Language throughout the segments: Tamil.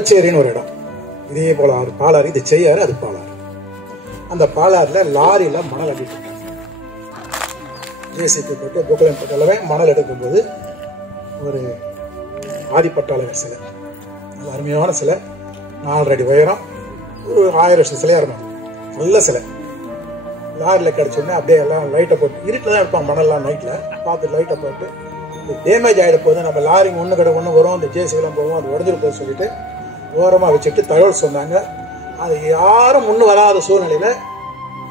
குளச்சேரின்னு ஒரு இடம். இதே போல பாலாறு, இது செய்யாறு, அது பாலாறு. அந்த பாலாறுல லாரியில மணல் அடிட்டு இருக்காங்க. ஜேசிபி போட்டு புக்கலம் போட்டு எல்லாமே மணல் எடுக்கும் போது ஒரு ஆதிப்பட்டாளர் சிலை, அருமையான சிலை, 4 அடி உயரம், ஒரு 1000 வருஷம் சிலையா இருக்கும், நல்ல சிலை. லாரியில் கிடைச்சோடனே அப்படியே எல்லாம் லைட்டை போட்டு, இருட்டில் தான் இருப்பாங்க மணல்லாம், நைட்டில் பார்த்து லைட்டை போட்டு டேமேஜ் ஆகிட போது நம்ம லாரி ஒன்று கடை ஒன்று வரும், அந்த ஜேசிபிலாம் போவோம், அது உடஞ்சிட்டு போய் சொல்லிட்டு ஓரமாக வச்சுட்டு தகவல் சொன்னாங்க. அது யாரும் முன்னு வராத சூழ்நிலையில்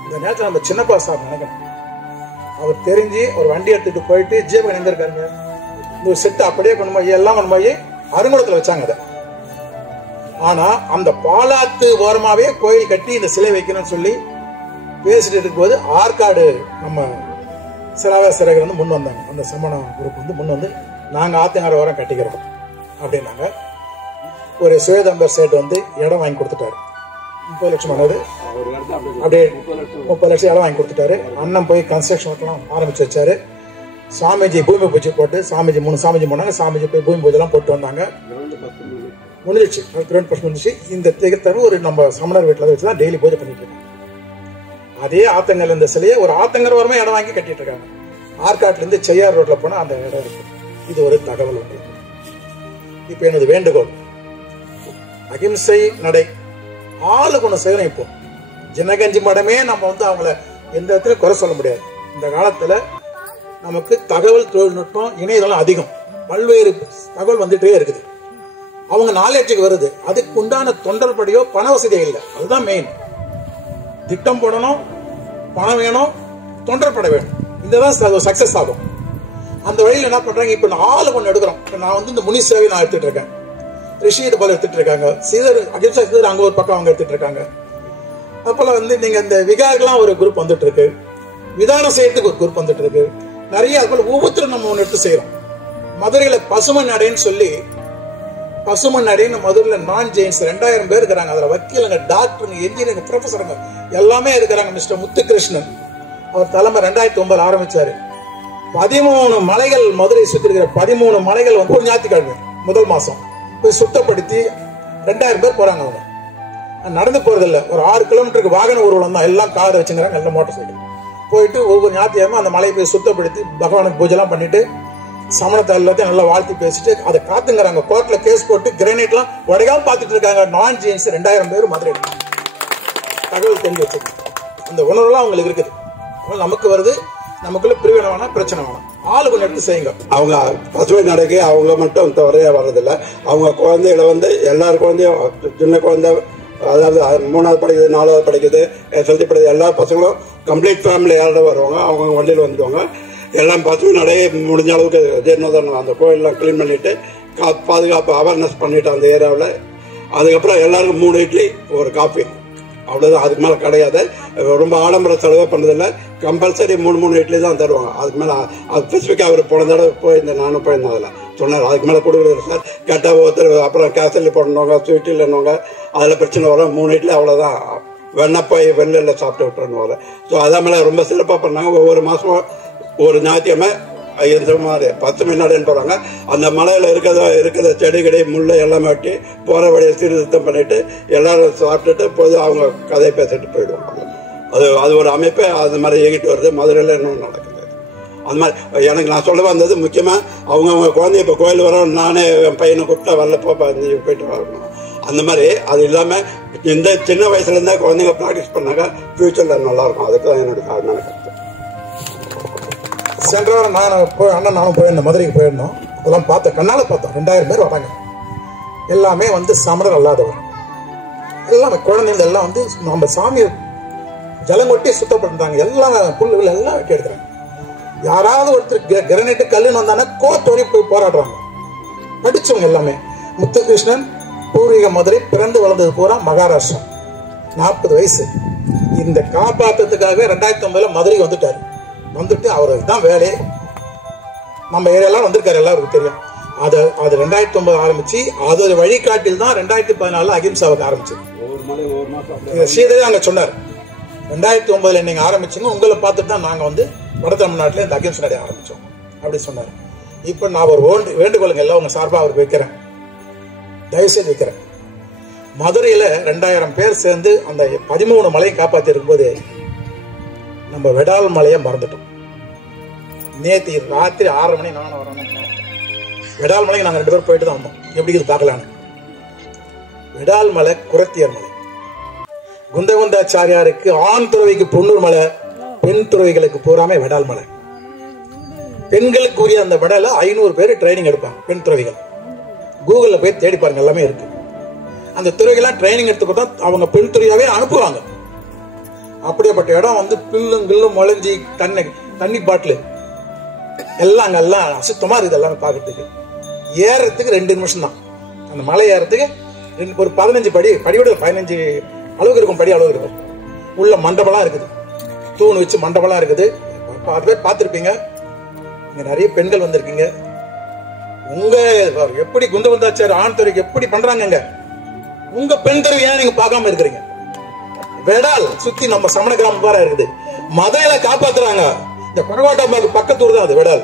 இந்த நேரத்தில் நம்ம சின்னப்பா சார் நினைக்கணும். அவர் தெரிஞ்சு ஒரு வண்டி எடுத்துட்டு போயிட்டு ஜீவன் எங்க இருக்காருங்க, இந்த செட்டு அப்படியே கொண்டு போய் எல்லாம் கொண்டு போய் அருங்குளத்தில் வச்சாங்க. அதை ஆனா அந்த பாலாத்து ஓரமாவே கோயில் கட்டி இந்த சிலை வைக்கணும்னு சொல்லி பேசிட்டு இருக்கும்போது ஆற்காடு நம்ம சிராவேசரகர் வந்து முன் வந்தாங்க. அந்த சமண குரூப் வந்து முன் வந்து நாங்க ஆத்தங்கரை ஓரம் கட்டிக்கிறோம் அப்படின்னாங்க. ஒரு சுயதம்பர் சேட் வந்து இடம் வாங்கி கொடுத்துட்டாரு, 30 லட்சம் ஆனது, அப்படியே 30 லட்சம் இடம் வாங்கி கொடுத்துட்டாரு. அண்ணன் போய் கன்ஸ்ட்ரக்ஷன் ஒர்க்லாம் ஆரம்பிச்சு வச்சாரு. சாமிஜி பூமி பூஜை போட்டு, சாமிஜி 3 சாமிஜி போனாங்க, சாமிஜி போய் பூமி பூஜை எல்லாம் போட்டு வந்தாங்க. முடிஞ்சிச்சு, 2% முடிஞ்சிச்சு. இந்த திகத்தரு ஒரு நம்ம சமணர் வீட்டில் வச்சுதான் டெய்லி பூஜை பண்ணிட்டு இருக்காங்க. அதே ஆத்தங்கல் இந்த சிலையை ஒரு ஆத்தங்கர் வரமே இடம் வாங்கி கட்டிட்டு இருக்காங்க. ஆற்காட்டுல இருந்து செய்யார் ரோட்ல போனா அந்த இடம் இருக்கு. இது ஒரு தகவல் உங்களுக்கு. இப்ப எனது வேண்டுகோள், அகிம்சை நடை ஆளுக்கு ஒண்ணு செய்யணும். இப்போ ஜனகஞ்சி மடமே நம்ம வந்து அவங்கள எந்த இடத்துல குறை சொல்ல முடியாது. இந்த காலத்துல நமக்கு தகவல் தொழில்நுட்பம் இணையதளம் அதிகம், பல்வேறு தகவல் வந்துட்டே இருக்குது. அவங்க நாலேஜுக்கு வருது, அதுக்கு உண்டான தொண்டர் படியோ பண வசதியோ இல்லை. அதுதான் மெயின். திட்டம் போடணும், பணம் வேணும், தொண்டர் பட வேணும். இதுதான் சக்சஸ் ஆகும். அந்த வழியில் என்ன பண்றாங்க, இப்ப ஆளு ஒண்ணு எடுக்கிறோம். நான் வந்து இந்த முனி சேவை நான் எடுத்துட்டு இருக்கேன், ரிஷி போல எடுத்துட்டு இருக்காங்க, சீதர் அகிம்சா சீதர் அங்க ஒரு பக்கம் அவங்க எடுத்துட்டு இருக்காங்க. அப்போல வந்து நீங்க இந்த விகாருக்கெல்லாம் ஒரு குரூப் வந்துட்டு இருக்கு, விதானம் செய்யறதுக்கு ஒரு குரூப் வந்துட்டு இருக்கு, நிறைய. அதுபோல ஒவ்வொருத்தரும் நம்ம ஒன்று எடுத்து செய்யறோம். மதுரையில பசுமன் நடைன்னு சொல்லி, பசுமன் நடைன்னு மதுரையில நான் ஜெயின்ஸ் 2000 பேர் இருக்கிறாங்க. அதுல வக்கீலுங்க, டாக்டருங்க, என்ஜினியருங்க, ப்ரொஃபஸருங்க எல்லாமே இருக்கிறாங்க. மிஸ்டர் முத்துகிருஷ்ணன் அவர் தலைமை 2009 ஆரம்பிச்சாரு. 13 மலைகள் மதுரை சுத்தி இருக்கிற 13 மலைகள் வந்து ஒரு ஞாயிற்றுக்கிழமை முதல் மாசம் போய் சுத்தப்படுத்தி 2000 பேர் போறாங்க. அவங்க நடந்து போறது இல்ல, ஒரு 6 கிலோமீட்டருக்கு வாகன ஊர்வலம் தான். எல்லாம் கார் வச்சுக்கிறாங்க, எல்லாம் மோட்டார் சைக்கிள் போயிட்டு ஒவ்வொரு ஞாயிற்றுக்கிழமை அந்த மலையை போய் சுத்தப்படுத்தி பகவானுக்கு பூஜை எல்லாம் பண்ணிட்டு சமணத்தை எல்லாத்தையும் நல்லா வாழ்த்தி பேசிட்டு அதை காத்துங்கிறாங்க. கோர்ட்ல கேஸ் போட்டு கிரானைட் எல்லாம் உடையாம பாத்துட்டு இருக்காங்க. நான் ஜெயின்ஸ் 2000 பேர் மதுரை தகவல் தெரிஞ்சு வச்சிருக்காங்க. அந்த உணர்வுலாம் அவங்களுக்கு இருக்குது. நமக்கு வருது, நமக்குள்ள பிரிவினை வேணாம், பிரச்சனை வேணாம், ஆளு கொஞ்சம் எடுத்து செய்யுங்க. அவங்க பசுமை நடைக்கு அவங்க மட்டும் தவறையா வர்றதில்லை. அவங்க குழந்தைகளை வந்து எல்லாரும் குழந்தையும், சின்ன குழந்தை, அதாவது 3வது படிக்குது, 4வது படிக்குது, SLC படிக்குது, எல்லா பசங்களும் கம்ப்ளீட் ஃபேமிலி யாரோட வருவாங்க. அவங்க வண்டியில் வந்துடுவாங்க. எல்லாம் பசுமை நடையை முடிஞ்ச அளவுக்கு ஜீர்ணோதரம் அந்த கோயிலெலாம் கிளீன் பண்ணிட்டு பாதுகாப்பு அவேர்னஸ் பண்ணிட்டு அந்த ஏரியாவில். அதுக்கப்புறம் எல்லாருக்கும் 3 இட்லி ஒரு காஃபி, அவ்வளோதான். அதுக்கு மேலே கிடையாது. ரொம்ப ஆடம்பர செலவே பண்ணுறதில்ல. கம்பல்சரி 3 இட்லி தான் தருவாங்க. அதுக்கு மேலே அது ஸ்பெசிஃபிக்காக அவர் போன தடவை போயிருந்தேன், நானும் போயிருந்தேன். அதில் சொன்னார் அதுக்கு மேலே கொடுக்குறது சார், கேட்டால் ஒருத்தர் அப்புறம் கேசல்லி போடணுங்க, ஸ்வீட் இல்லைன்னுவாங்க, அதில் பிரச்சனை வரும். 3 இட்லி அவ்வளோதான், வெண்ணெய் போய் வெளில சாப்பிட்டு விட்டுறணும் வர. ஸோ அதே மேலே ரொம்ப சிறப்பாக பண்ணாங்க. ஒவ்வொரு மாதமும் ஒரு ஞாயிற்றுக்கிழமை இந்த மாதிரி 10 மணி போறாங்க. அந்த மலையில இருக்கிற செடி கடை முள்ளை எல்லாமே வெட்டி போற வழியை சீர்திருத்தம் பண்ணிட்டு எல்லாரும் சாப்பிட்டுட்டு போய் அவங்க கதையை பேசிட்டு போயிடுவாங்க. அது ஒரு அமைப்பை அது மாதிரி இயங்கிட்டு வருது. மதுரையில இன்னும் நடக்குது. அது மாதிரி எனக்கு நான் சொல்ல வந்தது முக்கியமா அவங்க குழந்தைய இப்ப கோயில் வர, நானே என் பையனை கூப்பிட்டா வரல போயிட்டு வரணும். அந்த மாதிரி அது இல்லாம இந்த சின்ன வயசுல இருந்தா குழந்தைங்க பிராக்டிஸ் பண்ணாங்க, ஃபியூச்சர்ல நல்லா இருக்கும். அதுக்கு தான் என்னுடைய கருத்து. சென்ற வாரம் அண்ணன் நானும் போயிருந்தோம், மதுரைக்கு போயிருந்தோம். அதெல்லாம் பார்த்தோம், கண்ணால பார்த்தோம். 2000 பேர் வராங்க. எல்லாமே வந்து சமணர் அல்லாதவர், எல்லாம் குழந்தைங்க எல்லாம் வந்து நம்ம சாமியை ஜலங்கொட்டி சுத்தப்படுத்தாங்க. எல்லாம் புல்லுகள் எல்லாம் வெட்டி எடுக்கிறாங்க. யாராவது ஒருத்தர் கிரானைட்டு கல்லுன்னு வந்தாங்கன்னா கோர்ட் வரையும் போய் போராடுறாங்க. படிச்சவங்க எல்லாமே. முத்துகிருஷ்ணன் பூர்வீக மதுரை, பிறந்து வளர்ந்தது பூரா மகாராஷ்டிரா, 40 வயசு. இந்த காப்பாற்றத்துக்காக 2009 மதுரைக்கு வந்துட்டாரு. வந்துட்டு அவருக்கு தான் வேலையே. நம்ம ஏரியாலாம் வந்திருக்காரு, எல்லாருக்கும் தெரியும். அது 2009 ஆரம்பிச்சு அது வழிகாட்டில் தான் 2014 அகிம்சாவுக்கு ஆரம்பிச்சது. ஸ்ரீதேவி அங்க சொன்னார், 2009 நீங்க ஆரம்பிச்சுங்க, உங்களை பார்த்துட்டு தான் நாங்க வந்து வட தமிழ்நாட்டில் இந்த அகிம்சை நடைய ஆரம்பிச்சோம் அப்படி சொன்னார். இப்ப நான் ஒரு வேண்டுகோளுங்க எல்லாம் உங்க சார்பா அவருக்கு வைக்கிறேன், தயவுசெய்து வைக்கிறேன். மதுரையில 2000 பேர் சேர்ந்து அந்த 13 மலையை காப்பாத்தி இருக்கும்போது நம்ம வெடால் மலையை மறந்துட்டோம். நேற்று ராத்திரி 6:30 மணி நானும் வரணும். வெடால் மலைக்கு நாங்க 2 பேரும் போயிட்டு தான் வந்தோம். எப்படி இது பார்க்கலான்னு. வெடால் மலை குரத்தியர் மலை. குந்தகுந்தாச்சாரியாருக்கு ஆண் துறவிக்கு பொன்னூர் மலை, பெண் துறவிகளுக்கு பூராமே வெடால் மலை. பெண்களுக்கு உரிய அந்த வெடால 500 பேர் ட்ரைனிங் எடுப்பாங்க பெண் துறவிகள். கூகுள்ல போய் தேடி பாருங்க, எல்லாமே இருக்கு. அந்த துறவிகள்லாம் ட்ரைனிங் எடுத்துக்கிட்டா அவங்க பெண் துறவியாவே அனுப்புவாங்க. அப்படிப்பட்ட இடம் வந்து பில்லும் கில்லும் முளைஞ்சி தண்ணி பாட்டில் எல்லாம் அங்கெல்லாம் அசுத்தமா இருக்குது. எல்லாமே பார்க்கறதுக்கு ஏறதுக்கு 2 நிமிஷம் தான். அந்த மலை ஏறதுக்கு ஒரு 15 படியோட 15 அளவுக்கு இருக்கும், படி அளவுக்கு இருக்கும். உள்ள மண்டபம்லாம் இருக்குது, தூண் வச்சு மண்டபம்லாம் இருக்குது. பார்த்துருப்பீங்க. இங்க நிறைய பெண்கள் வந்திருக்கீங்க. உங்க எப்படி குந்தகுந்தாச்சாரி ஆண் துறைக்கு எப்படி பண்றாங்க, உங்க பெண் துறை ஏன் நீங்க பார்க்காம இருக்கிறீங்க? வெடால் சுத்தி நம்ம சமண கிராமம் பாரா இருக்குது. மதையில காப்பாத்துறாங்க. இந்த குறவாட்டாம்பாக்கு பக்கத்தூர் தான் அது வெடால்.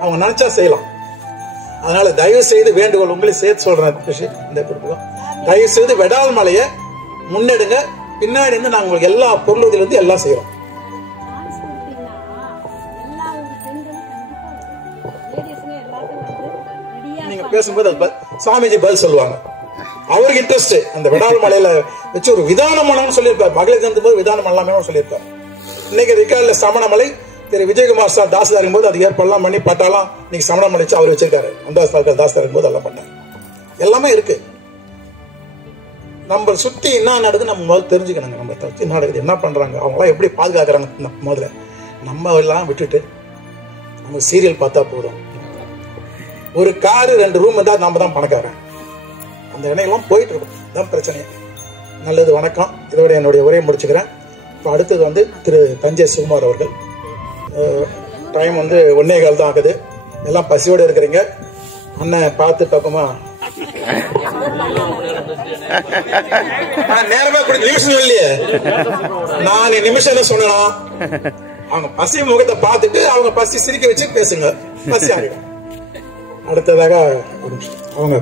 அவங்க நினைச்சா செய்யலாம். அதனால தயவு செய்து வேண்டுகோள், உங்களை சேர்த்து சொல்றேன். இந்த குறிப்புக்கும் தயவு செய்து வெடால் மலையை முன்னெடுங்க. பின்னாடி இருந்து நாங்க உங்களுக்கு எல்லா பொருளுதவில இருந்து எல்லாம் செய்யறோம். நீங்க பேசும்போது சாமிஜி பதில் சொல்லுவாங்க. அவருக்கு இன்ட்ரெஸ்ட் அந்த வெடால் மலையில வச்சு ஒரு விதானமனம் சொல்லியிருப்பார். மகளிர் தினத்தும் போது விதானம் எல்லாமே சொல்லியிருப்பார். இன்னைக்கு ரிக்கார்ட்ல சமணமலை திரு விஜயகுமார் சார் தாசதா இருக்கும்போது அது ஏற்பாடுலாம் பண்ணி பட்டாலாம் இன்னைக்கு சமணமலை வச்சு அவர் வச்சிருக்காரு. தாசதா இருக்கும்போது எல்லாம் பண்ணாரு. எல்லாமே இருக்கு. நம்ம சுத்தி என்ன நடக்குது நம்ம முதல்ல தெரிஞ்சுக்கணுங்க. நம்ம சுத்தி என்ன நடக்குது, என்ன பண்றாங்க, அவங்க எல்லாம் எப்படி பாதுகாக்கிறாங்க. முதல்ல நம்ம எல்லாம் விட்டுட்டு நம்ம சீரியல் பார்த்தா போதும். ஒரு காரு 2 ரூம் இருந்தா நாம தான் பணக்காரன். அந்த இணையெல்லாம் போயிட்டு இருக்கும். தான் பிரச்சனை. நல்லது, வணக்கம். இதோட என்னுடைய உரையை முடிச்சுக்கிறேன். இப்போ அடுத்தது வந்து திரு தஞ்சை சுகுமார் அவர்கள். டைம் வந்து 1:15 தான் ஆகுது. எல்லாம் பசியோடு இருக்கிறீங்க. அண்ணன் பார்த்து பக்கமா நேரமா கூட நிமிஷம் இல்லையே. நான் நிமிஷம் என்ன சொன்னா, அவங்க பசி முகத்தை பார்த்துட்டு அவங்க பசி சிரிக்க வச்சு பேசுங்க. பசி ஆகிடும். அடுத்ததாக அவங்க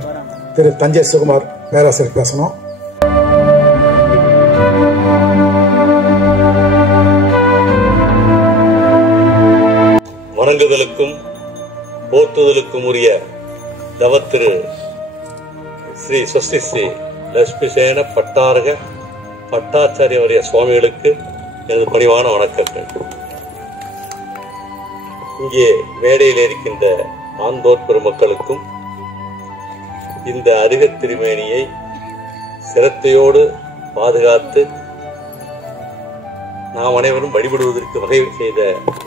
திரு தஞ்சை சுகுமார் பேராசிரியர் பேசணும். வணங்குதலுக்கும் போற்றுதலுக்கும் உரிய தவத்திரு ஸ்ரீ ஸ்வஸ்தி ஸ்ரீ லட்சுமிசேன பட்டாரக பட்டாச்சாரிய சுவாமிகளுக்கு எனது பணிவான வணக்கங்கள். இங்கே மேடையில் இருக்கின்ற ஆந்தோர் பெருமக்களுக்கும் இந்த அருகத் திருமேனியை சிரத்தையோடு பாதுகாத்து நாம் அனைவரும் வழிபடுவதற்கு வகை செய்த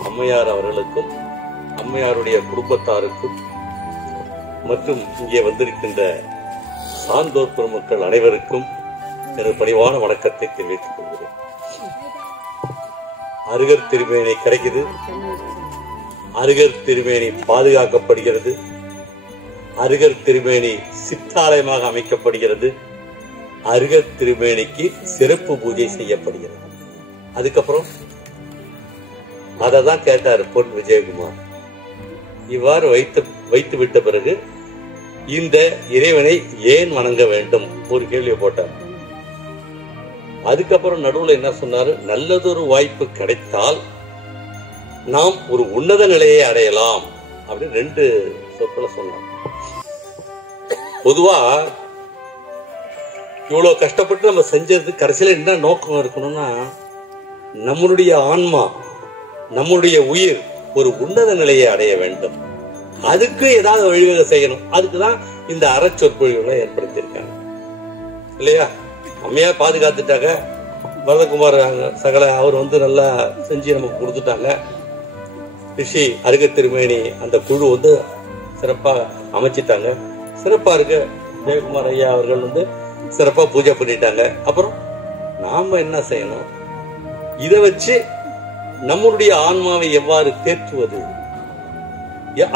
அம்மையார் அவர்களுக்கும் அம்மையாருடைய குடும்பத்தாருக்கும் மற்றும் இங்கே வந்திருக்கின்ற சான்றோர் பெருமக்கள் அனைவருக்கும் எனது பணிவான வணக்கத்தை தெரிவித்துக் கொள்கிறேன். அருகர் திருமேனி கிடைக்குது, அருகர் திருமேனி பாதுகாக்கப்படுகிறது, அருகர் திருமேனி சித்தாலயமாக அமைக்கப்படுகிறது, அருகர் திருமேனிக்கு சிறப்பு பூஜை செய்யப்படுகிறது. அதுக்கப்புறம் அததான் கேட்டார் பொன் விஜயகுமார். இவ்வாறு வைத்து விட்ட பிறகு இந்த இறைவனை ஏன் வணங்க வேண்டும் ஒரு கேள்வியை போட்டார். அதுக்கப்புறம் நடுவுல என்ன சொன்னாரு, நல்லதொரு வாய்ப்பு கிடைத்தால் நாம் ஒரு உன்னத நிலையை அடையலாம் அப்படின்னு 2 சொற்களை சொன்னார். பொதுவா இவ்வளவு கஷ்டப்பட்டு நம்ம செஞ்சது கடைசியில என்ன நோக்கம் இருக்கணும்னா, நம்மளுடைய ஆன்மா, நம்முடைய உயிர் ஒரு உன்னத நிலையை அடைய வேண்டும். அதுக்கு ஏதாவது வழிவகை செய்யணும். அதுக்குதான் இந்த அறச்சொற்பொழிவுகளை ஏற்படுத்தியிருக்காங்க இல்லையா? அம்மையா பாதுகாத்துட்டாங்க. வரதகுமார் சகல அவர் வந்து நல்லா செஞ்சு நமக்கு கொடுத்துட்டாங்க. ரிஷி அருகத் திருமேனி அந்த குழு வந்து சிறப்பா அமைச்சிட்டாங்க. சிறப்பா இருக்கு. ஜெயக்குமார் ஐயா அவர்கள் வந்து சிறப்பா பூஜை பண்ணிட்டாங்க. அப்புறம் நாம என்ன செய்யணும்? இதை வச்சு நம்மளுடைய ஆன்மாவை எவ்வாறு தேற்றுவது,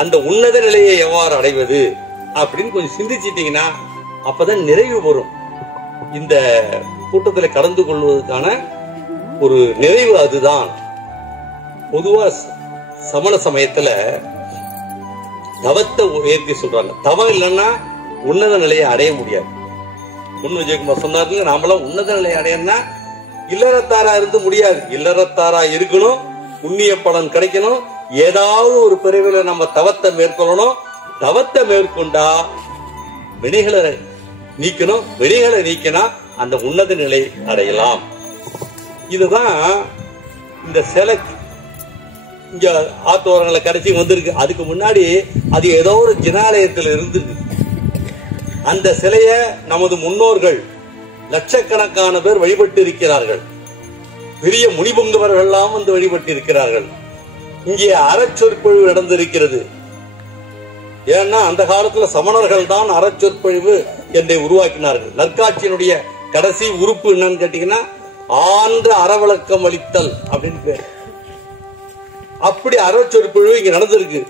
அந்த உன்னத நிலையை எவ்வாறு அடைவது அப்படின்னு கொஞ்சம் சிந்திச்சிட்டீங்கன்னா அப்பதான் நிறைவு வரும். இந்த கூட்டத்தில் கலந்து கொள்வதற்கான ஒரு நிறைவு அதுதான். பொதுவா சமண சமயத்துல தவத்தை உயர்த்தி சொல்றாங்க. தவம் இல்லைன்னா உன்னத நிலையை அடைய முடியாது. பொன் விஜயகுமார் சொன்னாருங்க, நாமெல்லாம் உன்னத நிலை அடையணும்னா இல்லறத்தாரா இருந்து முடியாது. இல்லறத்தாரா இருக்கணும், புண்ணிய பலன் கிடைக்கணும், ஏதாவது ஒரு பிரிவில நம்ம தவத்தை மேற்கொள்ளணும். தவத்தை மேற்கொண்டா வினைகளை நீக்கணும், வினைகளை நீக்கினா அந்த உன்னத நிலை அடையலாம். இதுதான் இந்த சிலை இங்க ஆத்தோரங்களை கடைசி வந்திருக்கு. அதுக்கு முன்னாடி அது ஏதோ ஒரு ஜினாலயத்தில் இருந்திருக்கு. அந்த சிலைய நமது முன்னோர்கள் லட்சக்கணக்கான பேர் வழிபட்டு இருக்கிறார்கள். பெரிய முனிபுங்கவர்கள் எல்லாம் வந்து வழிபட்டு இருக்கிறார்கள். இங்கே அறச்சொற்பொழிவு நடந்திருக்கிறது. ஏன்னா அந்த காலத்துல சமணர்கள் தான் அறச்சொற்பொழிவு என்னை உருவாக்கினார்கள். நற்காட்சியினுடைய கடைசி உறுப்பு என்னன்னு கேட்டீங்கன்னா ஆன்ற அறவழக்கம் அளித்தல் அப்படின்னு பேர். அப்படி அறச்சொற்பொழிவு இங்க நடந்திருக்கு.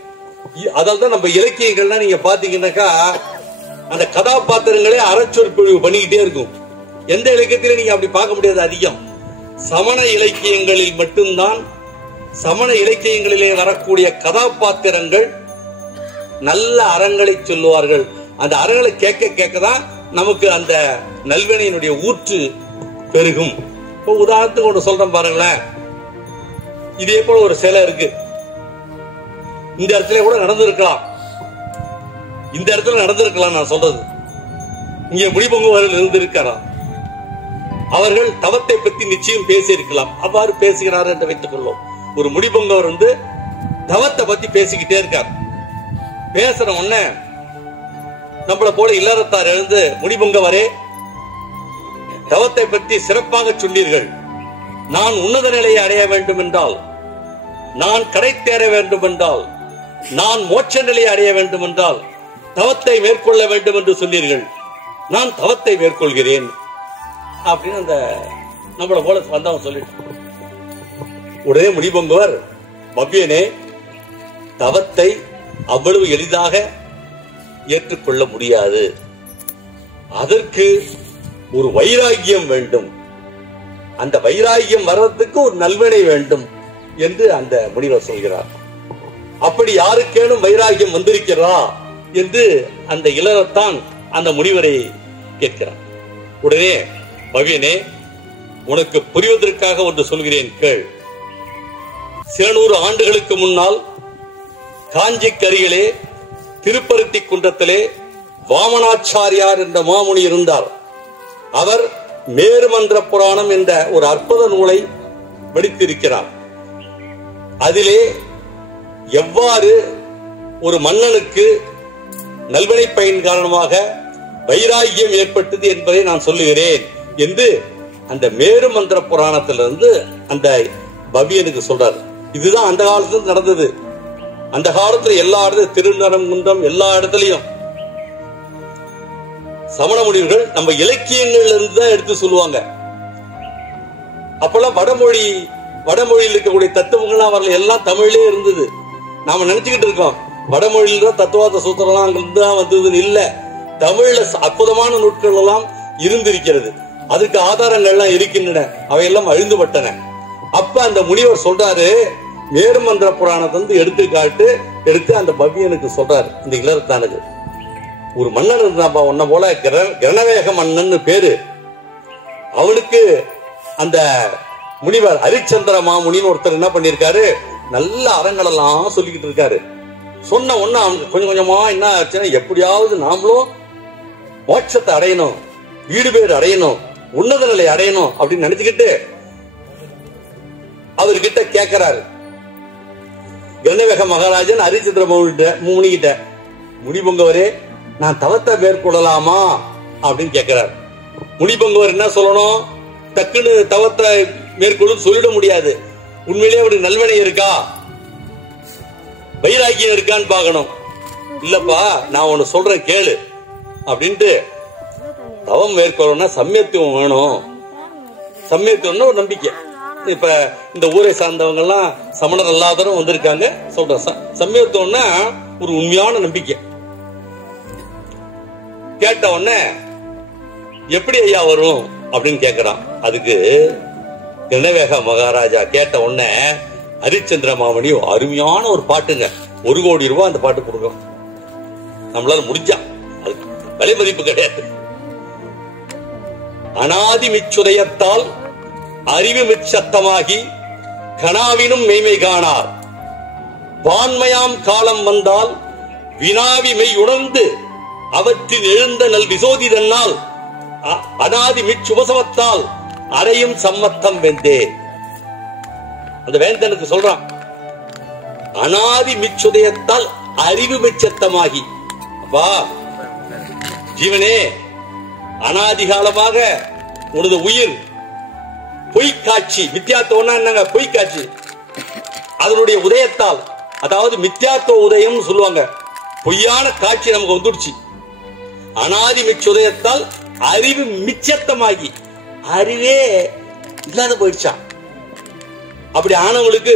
அதான் நம்ம இலக்கியங்கள்லாம் நீங்க பாத்தீங்கன்னாக்கா அந்த கதாபாத்திரங்களே அறச்சொற்பொழிவு பண்ணிக்கிட்டே இருக்கும். எந்த இலக்கியத்திலும் நீங்க அப்படி பார்க்க முடியாது. அதிகம் சமண இலக்கியங்களில் மட்டும்தான், சமண இலக்கியங்களிலே வரக்கூடிய கதாபாத்திரங்கள் நல்ல அறங்களை சொல்லுவார்கள். அந்த அறங்களை கேட்க கேட்கதான் நமக்கு அந்த நல்வினையினுடைய ஊற்று பெருகும். இப்போ உதாரணத்துக்கு ஒன்று சொல்றேன் பாருங்களேன். இதே போல ஒரு சிலை இருக்கு. இந்த இடத்துல கூட நடந்திருக்கலாம், இந்த இடத்துல நடந்திருக்கலாம். நான் சொல்றது இங்கே முடிபொங்குவர்கள் இருந்திருக்கிறார். அவர்கள் தவத்தை பற்றி நிச்சயம் பேசி இருக்கலாம். அவ்வாறு பேசுகிறார் என்று வைத்துக் கொள்வோம். ஒரு முடிபொங்கவர் வந்து தவத்தை பத்தி பேசிக்கிட்டே இருக்கார். பேசுற உடனே நம்மள போல இல்லறத்தார் எழுந்து, முடிபொங்கவரே, தவத்தை பற்றி சிறப்பாக சொன்னீர்கள். நான் உன்னத நிலையை அடைய வேண்டும் என்றால், நான் கடை தேர வேண்டும் என்றால், நான் மோட்ச நிலையை அடைய வேண்டும் என்றால் தவத்தை மேற்கொள்ள வேண்டும் என்று சொன்னீர்கள். நான் தவத்தை மேற்கொள்கிறேன் அப்படின்னு அந்த நம்மள போல வந்தவன் சொல்லிட்டு, உடனே முடிபொங்குவர், பவ்யனே, தவத்தை அவ்வளவு எளிதாக ஏற்றுக்கொள்ள முடியாது. அதற்கு ஒரு வைராகியம் வேண்டும். அந்த வைராகியம் வர்றதுக்கு ஒரு நல்வினை வேண்டும் என்று அந்த முனிவர் சொல்கிறார். அப்படி யாருக்கேனும் வைராகியம் வந்திருக்கிறதா என்று அந்த இளரத்தான் அந்த முனிவரை கேட்கிறார். உடனே, பவ்யனே, உனக்கு புரிவதற்காக ஒன்று சொல்கிறேன் கேள். சில 100 ஆண்டுகளுக்கு முன்னால் காஞ்சிக்கு அருகிலே திருப்பருத்தி குன்றத்திலே வாமனாச்சாரியார் என்ற மாமுனி இருந்தார். அவர் மேருமந்திர புராணம் என்ற ஒரு அற்புத நூலை படித்திருக்கிறார். அதிலே எவ்வாறு ஒரு மன்னனுக்கு நல்வினை பயன் காரணமாக வைராகியம் ஏற்பட்டது என்பதை நான் சொல்லுகிறேன் என்று அந்த மேருமந்திர புராணத்திலிருந்து அந்த பவ்யனுக்கு சொல்றார். இதுதான் அந்த காலத்துல நடந்தது. அந்த காலத்துல எல்லா இடத்துல திருநரங்குன்றம் எல்லா இடத்துலயும் சமண முனிவர்கள் நம்ம இலக்கியங்கள்ல இருந்து தான் எடுத்து சொல்லுவாங்க. அப்பெல்லாம் வடமொழியில் இருக்கக்கூடிய தத்துவங்கள்லாம் வரல, எல்லாம் தமிழ்லயே இருந்தது. நாம நினைச்சுக்கிட்டு இருக்கோம் வடமொழியில தத்துவார்த்த சூத்திரம்லாம் அங்கிருந்து தான் வந்ததுன்னு இல்ல. தமிழ்ல அற்புதமான நூட்கள் எல்லாம் இருந்திருக்கிறது. அதுக்கு ஆதாரங்கள்லாம் இருக்கின்றன. அவையெல்லாம் அழிந்துபட்டன. அப்ப அந்த முனிவர் சொல்றாரு, மேருமந்திர புராணத்தை வந்து எடுத்து அந்த பவ்யனுக்கு சொல்றாரு. இந்த இளரத்தானுக்கு ஒரு மன்னன் இருந்தாப்பா, உன்ன போல கிரணவேக மன்னன் பேரு. அவனுக்கு அந்த முனிவர் ஹரிச்சந்திர மாமுனின்னு ஒருத்தர் என்ன பண்ணிருக்காரு, நல்ல அறங்கள் எல்லாம் சொல்லிக்கிட்டு இருக்காரு. சொன்ன உடனே அவனுக்கு கொஞ்சம் கொஞ்சமா என்ன ஆச்சுன்னா, எப்படியாவது நாமளும் மோட்சத்தை அடையணும், வீடு பேர் அடையணும், உன்னத நிலை அடையணும் அப்படின்னு நினைச்சுக்கிட்டு அவர்கிட்ட கேட்கிறாரு. கிரணவேக மகாராஜன் ஹரிச்சந்திர முனி கிட்ட, முடிபொங்கவரே, நான் தவத்தை மேற்கொள்ளலாமா அப்படின்னு கேட்கிறார். முடிபொங்கவர் என்ன சொல்லணும், டக்குன்னு தவத்தை மேற்கொள்ளும் சொல்லிட முடியாது. உண்மையிலேயே அவருக்கு நல்வினை இருக்கா, வைராகியம் இருக்கான்னு பார்க்கணும். இல்லப்பா, நான் ஒன்னு சொல்றேன் கேளு அப்படின்ட்டு, தவம் மேற்கொள்ளணும்னா சமயத்துவம் வேணும். சமயத்துவம்னா ஒரு நம்பிக்கை. இப்ப இந்த ஊரை சார்ந்தவங்க எல்லாம் சமணர் அல்லாதவரும் வந்திருக்காங்க. சொல்றேன், சமயத்துவம்னா ஒரு உண்மையான நம்பிக்கை. கேட்ட உடனே எப்படி ஐயா வரும் அப்படின்னு கேக்குறான். அதுக்கு கிரணவேக மகாராஜா கேட்ட உடனே ஹரிச்சந்திர மாமணி அருமையான ஒரு பாட்டுங்க, 1 கோடி ரூபாய் அந்த பாட்டு கொடுக்கும். நம்மளால முடிஞ்சா, அதுக்கு விலை மதிப்பு கிடையாது. அனாதி மிச்சுதயத்தால் அறிவு மிச்சத்தமாகி கனாவினும் மெய்மை காணார். வான்மையாம் காலம் வந்தால் வினாவி மெய் உணர்ந்து அவற்றில் எழுந்த நல் விசோதி தன்னால் அனாதி மிச்சுபசவத்தால் அறையும் சம்மத்தம் வெந்தே. அந்த வேந்தனுக்கு சொல்றான், அனாதி மிச்சுதயத்தால் அறிவு மிச்சத்தமாகி. அப்பா ஜீவனே, அனாதிகாலமாக உனது உயிர் பொய்க்காட்சி, மித்யாத்துவம்னா என்னங்க? பொய்க்காட்சி. அதனுடைய உதயத்தால், அதாவது மித்யாத்துவ உதயம் சொல்லுவாங்க, பொய்யான காட்சி நமக்கு வந்துடுச்சு. அனாதி மிச்சுதயத்தால் அறிவு மிச்சத்தமாகி, அறிவே இல்லாத போயிடுச்சா. அப்படி ஆனவங்களுக்கு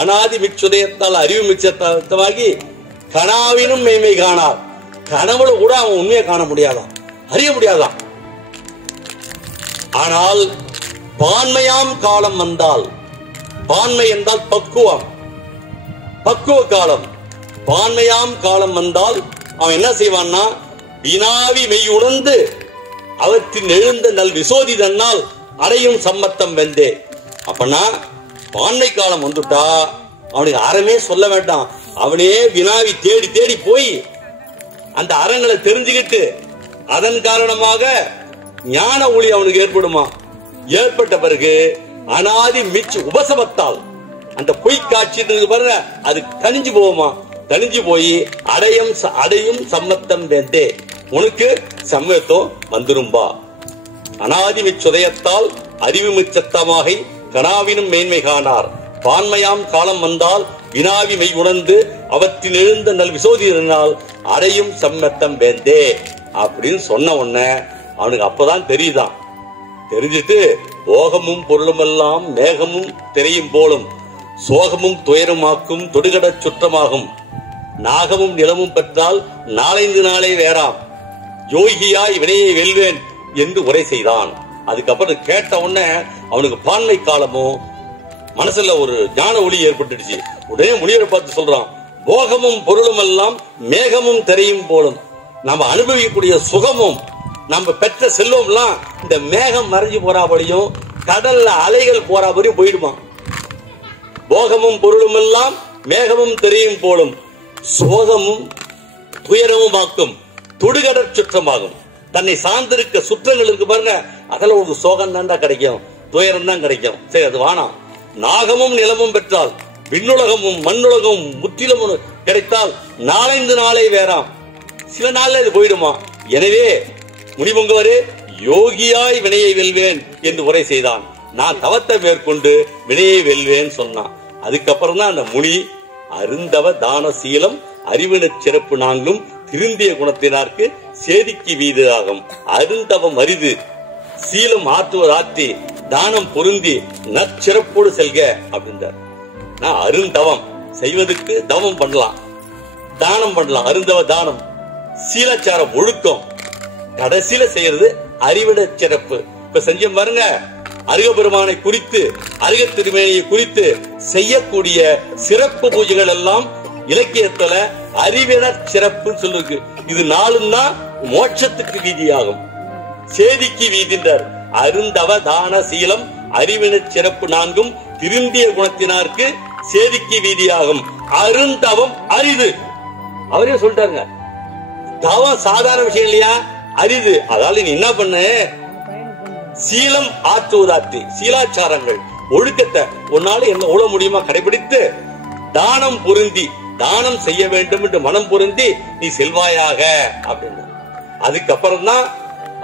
அனாதி மிச்சுதயத்தால் அறிவு மிச்சத்தமாகி கனாவினும் மெய்மை காணார். கனவுல கூட அவன் உண்மையை காண முடியாதான், அறிய முடியாதான். ஆனால் பான்மையாம் காலம் வந்தால், பான்மை என்றால் பக்குவம், பக்குவ காலம், பான்மையாம் காலம் வந்தால் அவன் என்ன செய்வான்னா, வினாவி மெய் உணர்ந்து அவற்றின் எழுந்த நல் விசோதி தன்னால் அறையும் சம்மத்தம் வெந்தே. அப்பனா பான்மை காலம் வந்துட்டா அவனுக்கு அறமே சொல்ல வேண்டாம், அவனே வினாவி தேடி தேடி போய் அந்த அறங்களை தெரிஞ்சுக்கிட்டு அதன் காரணமாக ஞான ஒளி அவனுக்கு ஏற்படுமா. ஏற்பட்ட பிறகு அனாதி மிச்சு உபசமத்தால் அந்த பொய் காட்சி பாருங்க, அது தனிஞ்சு போகுமா. தனிஞ்சு போய் அடையும் சம்மத்தம் வேண்டே, உனக்கு சம்மத்தம் வந்துரும்பா. அனாதி மிச்சுதயத்தால் அறிவு மிச்சத்தமாக கனாவினும் மேன்மை காணார். பான்மையாம் காலம் வந்தால் வினாவி மெய் உணர்ந்து அவற்றில் எழுந்த நல் விசோதினால் அடையும் சம்மத்தம் வேண்டே அப்படின்னு சொன்ன உடனே அவனுக்கு அப்பதான் தெரியுதான். தெரிஞ்சிட்டு ஓகமும் பொருளுமெல்லாம் மேகமும் திரையும் போலும் சோகமும் துயருமாக்கும் தொடுகட சுற்றமாகும் நாகமும் நிலமும் பெற்றால் நாளைந்து நாளே வேறாம் யோகியாய் வினையை வெல்வேன் என்று உரை செய்தான். அதுக்கப்புறம் கேட்ட உடனே அவனுக்கு பான்மை காலமும் மனசுல ஒரு ஞான ஒளி ஏற்பட்டுடுச்சு. உடனே முனிவரை பார்த்து சொல்றான், போகமும் பொருளும் எல்லாம் மேகமும் திரையும் போலும். நம்ம அனுபவிக்கக்கூடிய சுகமும் நம்ம பெற்ற செல்வம் எல்லாம் இந்த மேகம் மறைஞ்சு போறாபடியும் கடல்ல அலைகள் போறாபடியும் போயிடுமா. போகமும் பொருளும் எல்லாம் மேகமும் திரையும் போலும் சோகமும் துயரமும் ஆக்கும் தொடுகடற் சுற்றமாகும். தன்னை சார்ந்திருக்க சுற்றங்கள் இருக்கு பாருங்க, அதுல ஒரு சோகம் தான்டா கிடைக்கும், துயரம் தான் கிடைக்கும். சரி, அது வானம். நாகமும் நிலமும் பெற்றால் விண்ணுலகமும் மண்ணுலகமும் முற்றிலும் கிடைத்தால் நாளைந்து நாளை வேறாம், சில நாள்ல இது போயிடுமா. எனவே முனிபங்கவரே யோகியாய் வினையை வெல்வேன் என்று உரை செய்தான். நான் தவத்தை மேற்கொண்டு வினையை வெல்வேன் சொன்னான். அதுக்கப்புறம் தான் அந்த முனி அருந்தவ தான சீலம் அறிவின சிறப்பு நான்கும் திருந்திய குணத்தினார்க்கு சேதிக்கு வீது ஆகும். அருந்தவம் அரிது சீலம் ஆற்றுவது ஆற்றி தானம் பொருந்தி நற்சிறப்போடு செல்க அப்படின்றார். நான் அருந்தவம் செய்வதற்கு தவம் பண்ணலாம், தானம் பண்ணலாம். அருந்தவ தானம், சீலாச்சார ஒழுக்கம், கடைசியில செய்யறது அறிவிட சிறப்பு. இப்ப செஞ்ச பாருங்க, அருகபெருமானை குறித்து அருக திருமேனியை குறித்து செய்யக்கூடிய சிறப்பு பூஜைகள் எல்லாம் இலக்கியத்துல அறிவிட சிறப்பு சொல்லிருக்கு. இது நாளும் தான் மோட்சத்துக்கு வீதியாகும், சேதிக்கு வீதின்றார். அருந்தவ தான சீலம் அறிவின சிறப்பு நான்கும் திருந்திய குணத்தினார்க்கு சேதிக்கு வீதியாகும். அருந்தவம் அரிது, அவரே சொல்லிட்டாருங்க. தவம் சாதாரண விஷயம் இல்லையா, அரிது. அதால நீ என்ன பண்ணு, சீலம் ஆற்றுவதாற்றி சீலாச்சாரங்கள் ஒழுக்கத்தை உன்னால என்ன உழ முடியுமா கடைபிடித்து தானம் பொருந்தி தானம் செய்ய வேண்டும் என்று மனம் பொருந்தி நீ செல்வாயாக அப்படின்னு. அதுக்கப்புறம் தான்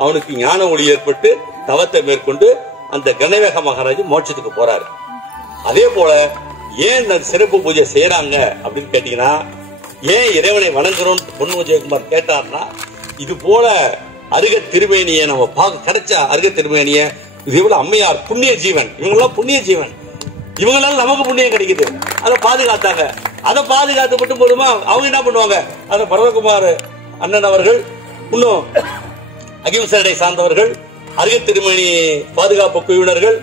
அவனுக்கு ஞான ஒளி ஏற்பட்டு தவத்தை மேற்கொண்டு அந்த கணவேக மகாராஜ் மோட்சத்துக்கு போறாரு. அதே போல ஏன் இந்த சிறப்பு பூஜை செய்யறாங்க அப்படின்னு கேட்டீங்கன்னா, ஏன் இறைவனை வணங்குறோம் பொன் விஜயகுமார் கேட்டார்னா, இது போல அருக திருமேனிய நம்ம பார்க்க கிடைச்ச அருக திருமேனிய இது இவ்வளவு அம்மையார் புண்ணிய ஜீவன், இவங்கெல்லாம் புண்ணிய ஜீவன், இவங்களால நமக்கு புண்ணியம் கிடைக்குது, அதை பாதுகாத்தாங்க. அதை பாதுகாத்து மட்டும் போதுமா, அவங்க என்ன பண்ணுவாங்க, அதை பரவகுமார் அண்ணன் அவர்கள், இன்னும் அகிம்சடை சார்ந்தவர்கள், அருக திருமணி பாதுகாப்பு குழுவினர்கள்,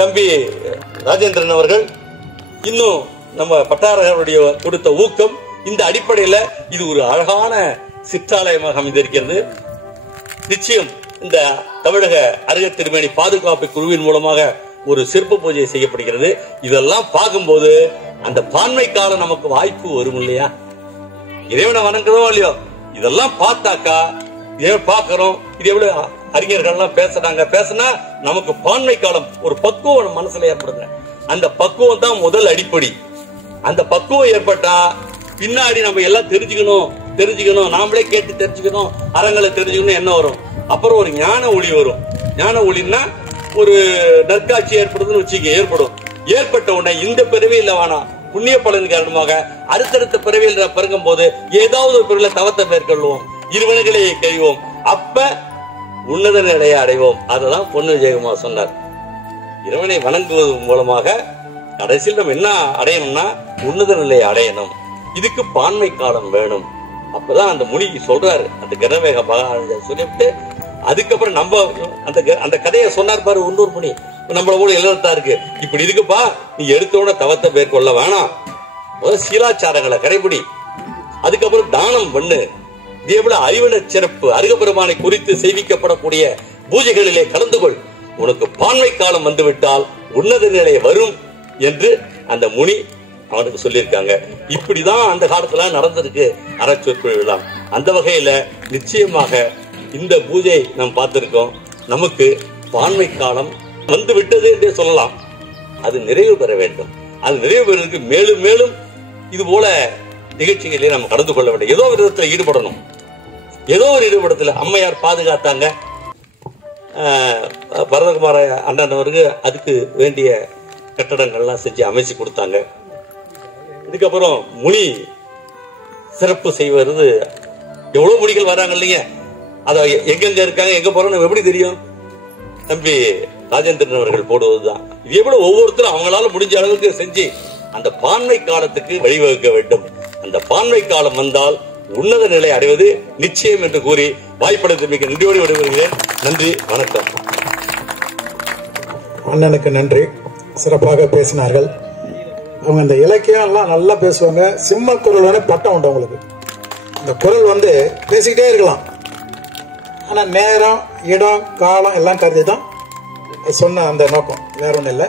தம்பி ராஜேந்திரன் அவர்கள், இன்னும் நம்ம பட்டாரர்களுடைய கொடுத்த ஊக்கம், இந்த அடிப்படையில் இது ஒரு அழகான சிற்றாலயமாக அமைந்திருக்கிறது. நிச்சயம் இந்த தமிழக அருகத் திருமேனி பாதுகாப்பு குழுவின் மூலமாக ஒரு சிற்ப பூஜை செய்யப்படுகிறது. இதெல்லாம் பார்க்கும்போது அந்த பான்மை காலம் நமக்கு வாய்ப்பு வரும் இல்லையா? இறைவனை வணங்குறோம் இல்லையோ, இதெல்லாம் பார்த்தாக்கா இதை பார்க்கிறோம். இது எவ்வளவு அறிஞர்கள்லாம் பேசினா நமக்கு பான்மை காலம் ஒரு பக்குவம் மனசுல ஏற்படுங்க. அந்த பக்குவம் தான் முதல் அடிப்படை. அந்த பக்குவம் ஏற்பட்டா பின்னாடி நம்ம எல்லாம் தெரிஞ்சுக்கணும், நாமளே கேட்டு தெரிஞ்சுக்கணும், அறங்களை தெரிஞ்சுக்கணும் என்ன வரும். அப்புறம் ஒரு ஞான ஒளி வரும். ஞான ஒளின்னா ஒரு நற்காட்சி ஏற்படுதுன்னு வச்சுக்க, ஏற்பட்ட உடனே இந்த பிறவியில வேணாம், புண்ணிய பலன் காரணமாக அடுத்தடுத்த பிறவியில் பிறக்கும் போது ஏதாவது ஒரு பிறவில தவத்தை மேற்கொள்வோம், இருவனைகளை கழிவோம், அப்ப உன்னத நிலையை அடைவோம். அததான் பொன்னு விஜயகுமார் சொன்னார். இறைவனை வணங்குவது மூலமாக கடைசியில் நம்ம என்ன அடையணும்னா உன்னத நிலையை அடையணும். இதுக்கு பான்மை காலம் வேணும். அப்பதான் அந்த முனி சொல்றாரு, அந்த கனவேக சொல்லிவிட்டு அதுக்கப்புறம் நம்ம அந்த கதையை சொன்னார் பாரு. இன்னொரு முனி நம்மள கூட எழுதத்தா இருக்கு, இப்படி இருக்குப்பா, நீ எடுத்தோட தவத்தை மேற்கொள்ள வேணாம், சீலாச்சாரங்களை கடைபிடி, அதுக்கப்புறம் தானம் பண்ணு, இதே போல அறிவன சிறப்பு அருகபெருமானை குறித்து செய்விக்கப்படக்கூடிய பூஜைகளிலே கலந்து கொள், உனக்கு பான்மை காலம் வந்துவிட்டால் உன்னத நிலை வரும் என்று அந்த முனி அவனுக்கு சொல்லியிருக்காங்க. இப்படிதான் அந்த காலத்துல நடந்திருக்கு அறச்சொற்பொழிவு. அந்த வகையில நிச்சயமாக இந்த பூஜை நாம் பார்த்திருக்கோம். நமக்கு பான்மை காலம் வந்து விட்டது என்றே சொல்லலாம். அது நிறைவு பெற வேண்டும். அது நிறைவு பெறுவதற்கு மேலும் மேலும் இது போல நிகழ்ச்சிகளிலே நம்ம கலந்து கொள்ள வேண்டும். ஏதோ ஒரு விதத்தில் ஈடுபடணும். ஏதோ ஒரு ஈடுபடத்துல அம்மையார் பாதுகாத்தாங்க. பரதகுமார அண்ணன் அவருக்கு அதுக்கு வேண்டிய கட்டடங்கள்லாம் செஞ்சு அமைச்சு கொடுத்தாங்க. இதுக்கப்புறம் முனி சிறப்பு செய்வது, எவ்வளவு முனிகள் வராங்க இல்லைங்க, அத எங்கெங்க இருக்காங்க எங்க போறோம் எப்படி தெரியும்? தம்பி ராஜேந்திரன் அவர்கள் போடுவதுதான். இது எவ்வளவு ஒவ்வொருத்தரும் அவங்களால முடிஞ்ச அளவுக்கு செஞ்சு அந்த பான்மை காலத்துக்கு வழிவகுக்க வேண்டும். அந்த பான்மை காலம் வந்தால் உன்னத நிலை அடைவது நிச்சயம் என்று கூறி வாய்ப்பளித்த மிக நன்றியோடு விடைபெறுகிறேன். நன்றி, வணக்கம். அண்ணனுக்கு நன்றி. சிறப்பாக பேசினார்கள். அவங்க இந்த இலக்கியம் எல்லாம் நல்லா பேசுவாங்க. சிம்ம குரல் பட்டம் உண்டு அவங்களுக்கு. இந்த குரல் பேசிக்கிட்டே இருக்கலாம். ஆனா நேரம், இடம், காலம் எல்லாம் கருதி தான் சொன்ன அந்த நோக்கம், வேற ஒன்றும் இல்லை.